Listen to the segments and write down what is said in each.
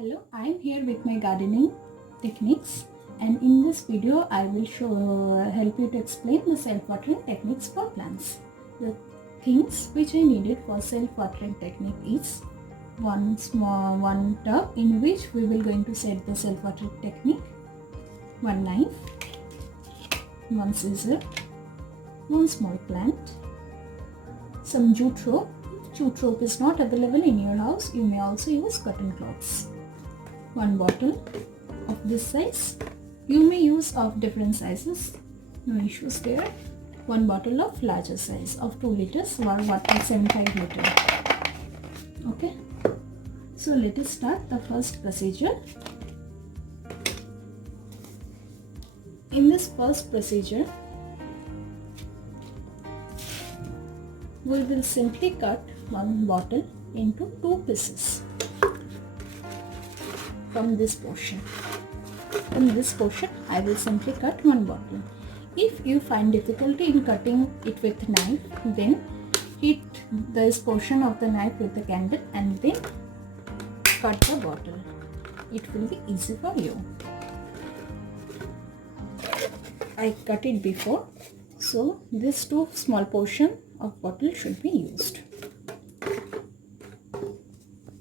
Hello, I am here with my gardening techniques, and in this video I will help you to explain the self-watering techniques for plants. The things which I needed for self-watering technique is one tub in which we will going to set the self-watering technique, one knife, one scissor, one small plant, some jute rope. Jute rope is not available in your house, you may also use cotton cloths. One bottle of this size. You may use of different sizes, no issues there. One bottle of larger size of 2 liters or 1.75 liter. Okay, so let us start the first procedure. In this first procedure, we will simply cut one bottle into 2 pieces. From this portion, I will simply cut one bottle. If you find difficulty in cutting it with knife, then hit this portion of the knife with the candle and then cut the bottle. It will be easy for you. I cut it before, so this 2 small portion of bottle should be used.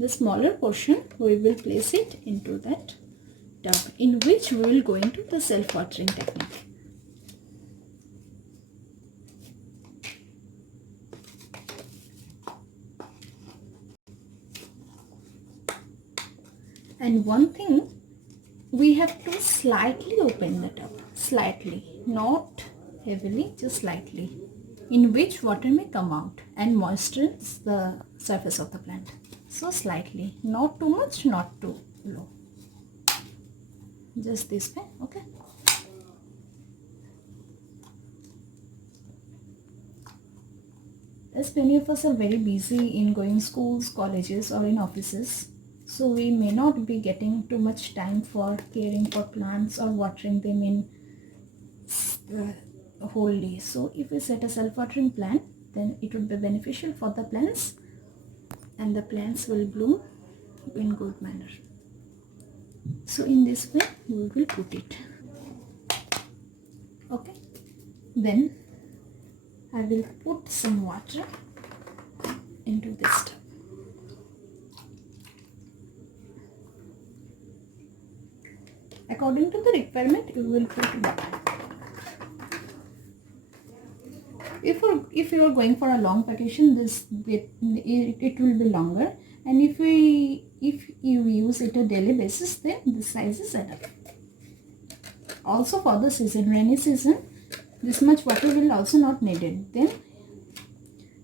The smaller portion we will place it into that tub in which we will go into the self-watering technique. And one thing, we have to slightly open the tub, slightly, not heavily, just slightly, in which water may come out and moisturize the surface of the plant. So slightly, not too much, not too low, just this way. Okay, as many of us are very busy in going schools, colleges or in offices, so we may not be getting too much time for caring for plants or watering them in whole day. So if we set a self-watering plant, then it would be beneficial for the plants and the plants will bloom in good manner. So in this way we will put it. Okay, then I will put some water into this tub. According to the requirement, you will put water. If you are going for a long vacation, it will be longer, and if you use it a daily basis, then the size is enough. Also for the season, rainy season, this much water will also not needed. Then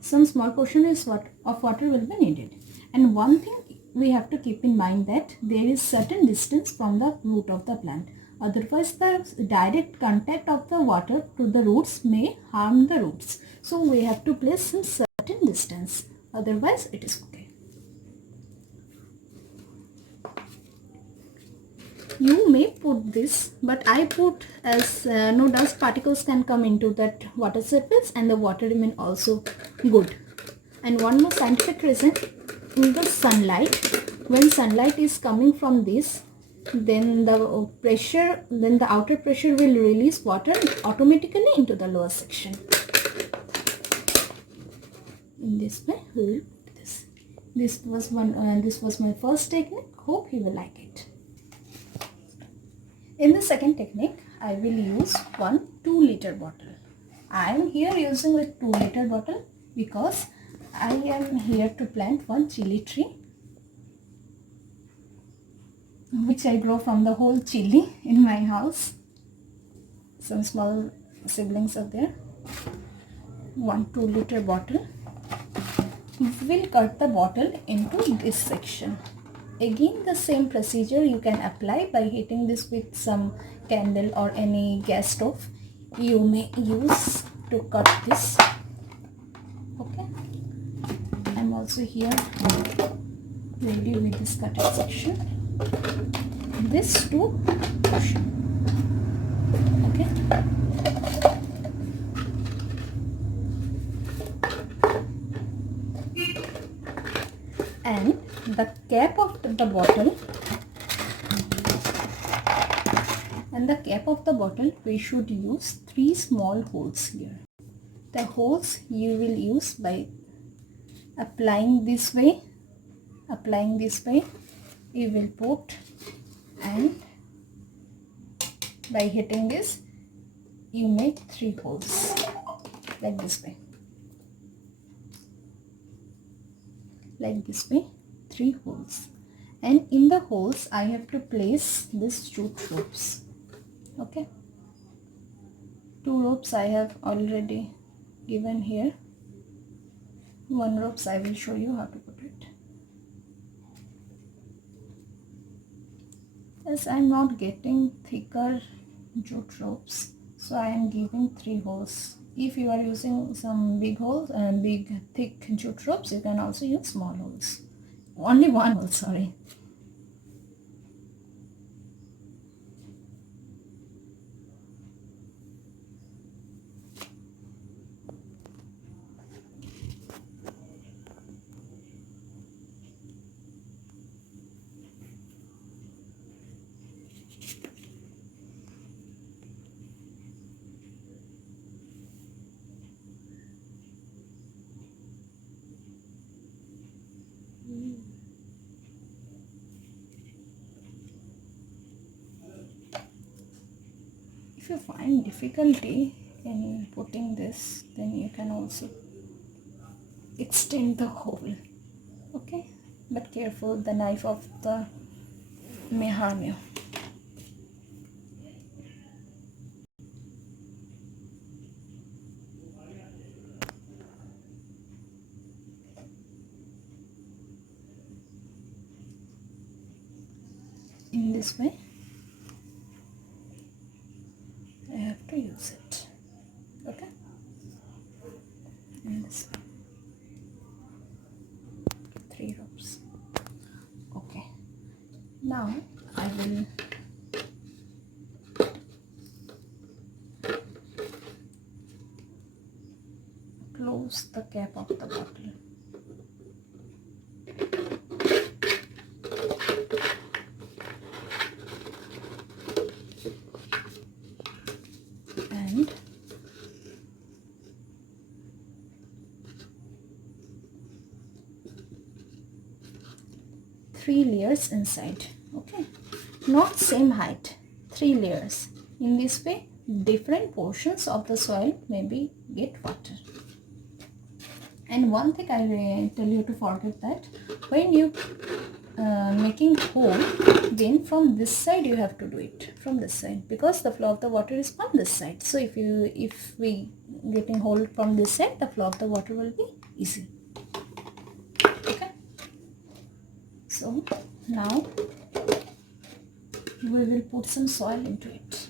some small portion of water will be needed. And one thing we have to keep in mind, that there is certain distance from the root of the plant. Otherwise, the direct contact of the water to the roots may harm the roots. So we have to place some certain distance. Otherwise, it is okay. You may put this, but I put as no dust particles can come into that water surface and the water remain also good. And one more scientific reason, in the sunlight, when sunlight is coming from this, then the outer pressure will release water automatically into the lower section. In this way we will put this. This was my first technique. Hope you will like it. In the second technique, I will use one 2 liter bottle. I am here using a 2 liter bottle because I am here to plant one chili tree, which I grow from the whole chili in my house. Some small siblings are there. One 2 liter bottle. We'll cut the bottle into this section. Again, the same procedure you can apply by heating this with some candle or any gas stove. You may use to cut this. Okay, I'm also here ready with this cutting section. This too portion. Okay, and the cap of the bottle and the cap of the bottle we should use 3 small holes here. The holes you will use by applying this way, you will put, and by hitting this you make 3 holes like this way, 3 holes, and in the holes I have to place this jute ropes. Okay, 2 ropes I have already given here. 1 ropes I will show you how to put it. As I am not getting thicker jute ropes, so I am giving 3 holes. If you are using some big holes and big thick jute ropes, you can also use small holes. Only 1 hole, sorry. If you find difficulty in putting this, then you can also extend the hole. Okay, but careful, the knife of the may harm you. In this way I have to use it. Okay, in this way 3 ropes. Okay, now I will close the cap of the bottle. And 3 layers inside. Okay, not same height, 3 layers. In this way different portions of the soil maybe get water. And one thing I will tell you to forget, that when you making hole, then from this side you have to do it, from this side, because the flow of the water is on this side. So if we getting hole from this side, the flow of the water will be easy. Okay, so now we will put some soil into it.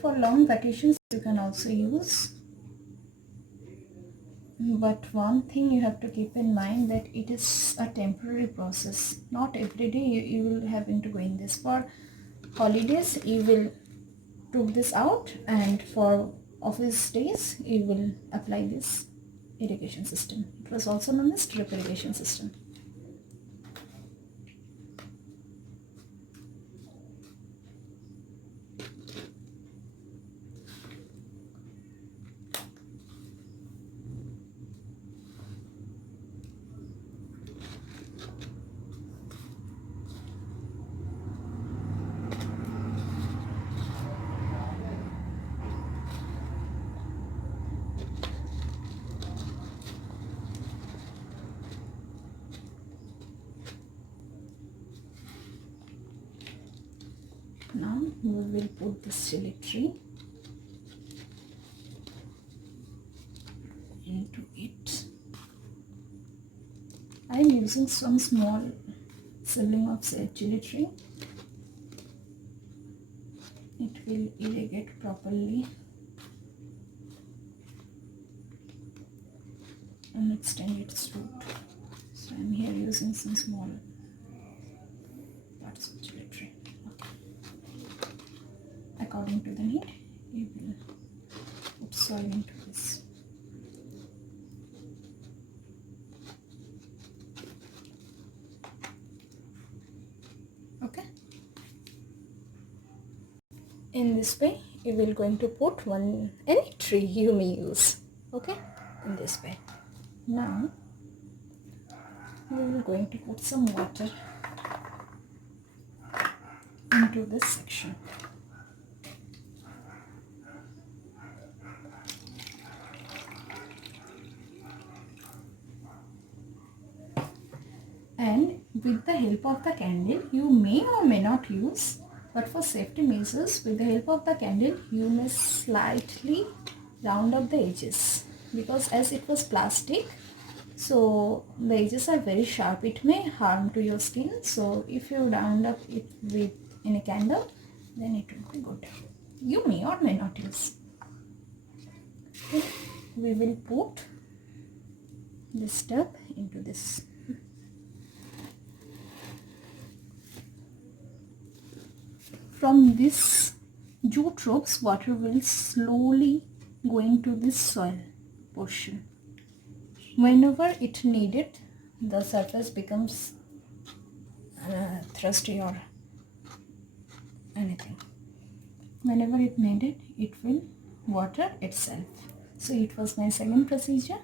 For long vacations you can also use, but one thing you have to keep in mind, that it is a temporary process. Not every day you will having to go in this. For holidays you will took this out, and for office days you will apply this irrigation system. It was also known as drip irrigation system. Now we will put this chili tree into it. I am using some small sibling of chili tree. It will irrigate properly and extend its root. So I am here using some small parts of chili tree. Okay. According to the need, you will put soil into this. Okay. In this way, you will going to put any tree you may use. Okay, in this way. Now we will going to put some water into this section. And with the help of the candle, you may or may not use, but for safety measures, with the help of the candle, you may slightly round up the edges, because as it was plastic, so the edges are very sharp. It may harm to your skin. So if you round up it with in a candle, then it will be good. You may or may not use. Okay. We will put this tub into this. From this jute ropes, water will slowly go into this soil portion. Whenever it needed, the surface becomes thrusty or anything. Whenever it needed, it will water itself. So it was my second procedure,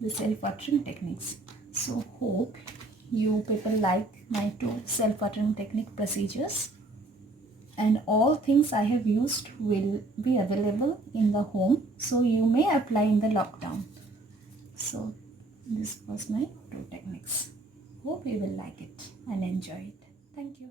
the self-watering techniques. So hope you people like my two self-watering technique procedures, and all things I have used will be available in the home, so you may apply in the lockdown. So this was my two techniques. Hope you will like it and enjoy it. Thank you.